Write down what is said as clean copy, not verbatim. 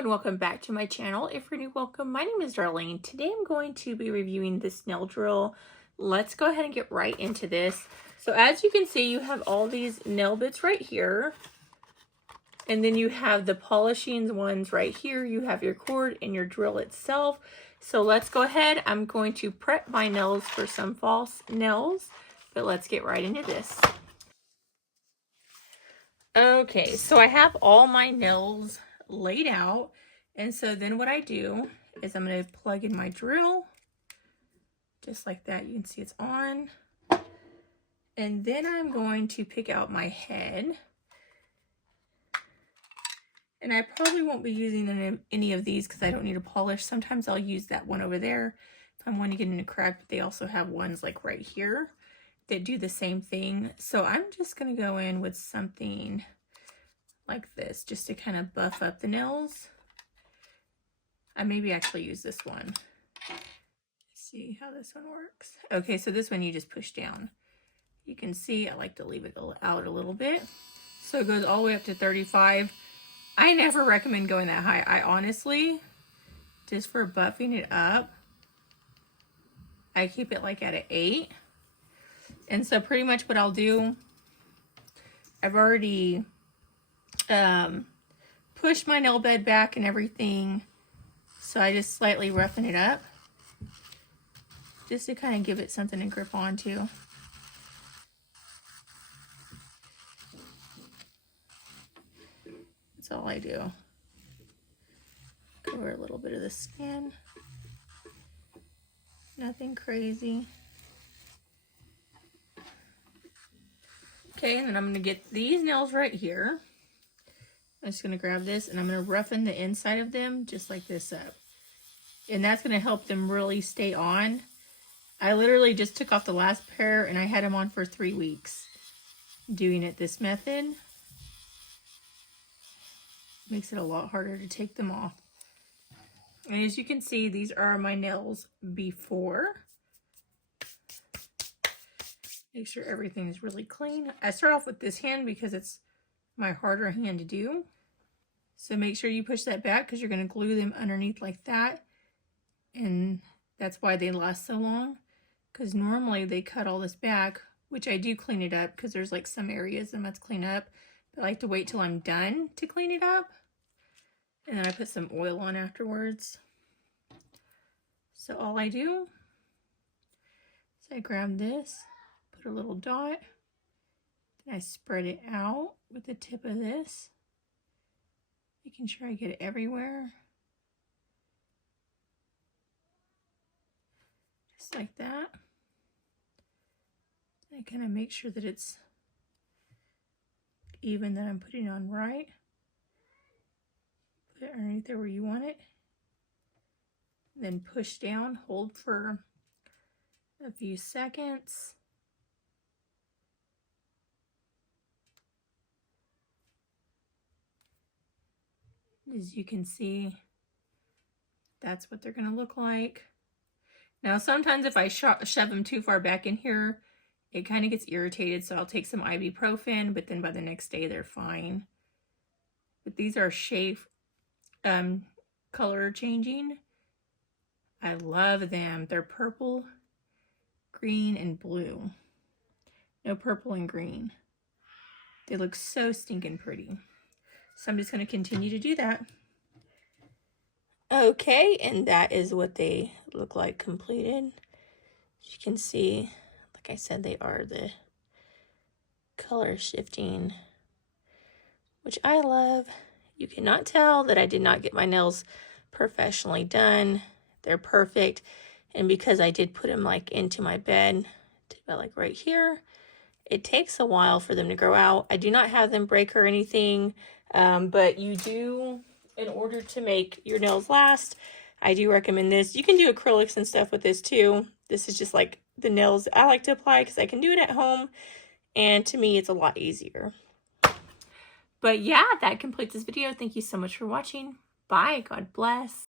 and welcome back to my channel. If you're new, welcome. My name is Darlene. Today I'm going to be reviewing this nail drill. Let's go ahead and get right into this. So as you can see, you have all these nail bits right here. And then you have the polishing ones right here. You have your cord and your drill itself. So let's go ahead. I'm going to prep my nails for some false nails, but let's get right into this. Okay, so I have all my nails laid out, and so then what I do is I'm going to plug in my drill just like that. You can see it's on, and then I'm going to pick out my head, and I probably won't be using any of these because I don't need a polish. Sometimes I'll use that one over there if I'm wanting to get in a crack, but they also have ones like right here that do the same thing. So I'm just going to go in with something like this just to kind of buff up the nails. I maybe actually use this one. Let's see how this one works. Okay, so this one you just push down. You can see I like to leave it out a little bit. So it goes all the way up to 35. I never recommend going that high. I honestly, just for buffing it up, I keep it like at an 8. And so pretty much what I'll do, I've already pushed my nail bed back and everything. So I just slightly roughen it up just to kind of give it something to grip onto. That's all I do. Cover a little bit of the skin. Nothing crazy. Okay, and then I'm going to get these nails right here. I'm just going to grab this and I'm going to roughen the inside of them just like this up. And that's going to help them really stay on. I literally just took off the last pair and I had them on for 3 weeks doing it this method. Makes it a lot harder to take them off. And as you can see, these are my nails before. Make sure everything is really clean. I start off with this hand because it's my harder hand to do. So make sure you push that back because you're going to glue them underneath like that. And that's why they last so long. Because normally they cut all this back, which I do clean it up because there's like some areas I must clean up. But I like to wait till I'm done to clean it up. And then I put some oil on afterwards. So all I do is I grab this, put a little dot, then I spread it out with the tip of this, making sure I get it everywhere. Just like that. I kind of make sure that it's even, that I'm putting it on right. Put it underneath there where you want it. Then push down, hold for a few seconds. As you can see, that's what they're going to look like. Now, sometimes if I shove them too far back in here, it kind of gets irritated, so I'll take some ibuprofen, but then by the next day, they're fine. But these are shave color changing. I love them. They're purple, green, and blue. No purple and green. They look so stinking pretty. So I'm just going to continue to do that. Okay, and that is what they look like completed. As you can see, like I said, they are the color shifting, which I love. You cannot tell that I did not get my nails professionally done. They're perfect. And because I did put them like into my bed, to about like right here, it takes a while for them to grow out. I do not have them break or anything, but you do, in order to make your nails last, I do recommend this. You can do acrylics and stuff with this too. This is just like the nails I like to apply because I can do it at home. And to me, it's a lot easier. But yeah, that completes this video. Thank you so much for watching. Bye. God bless.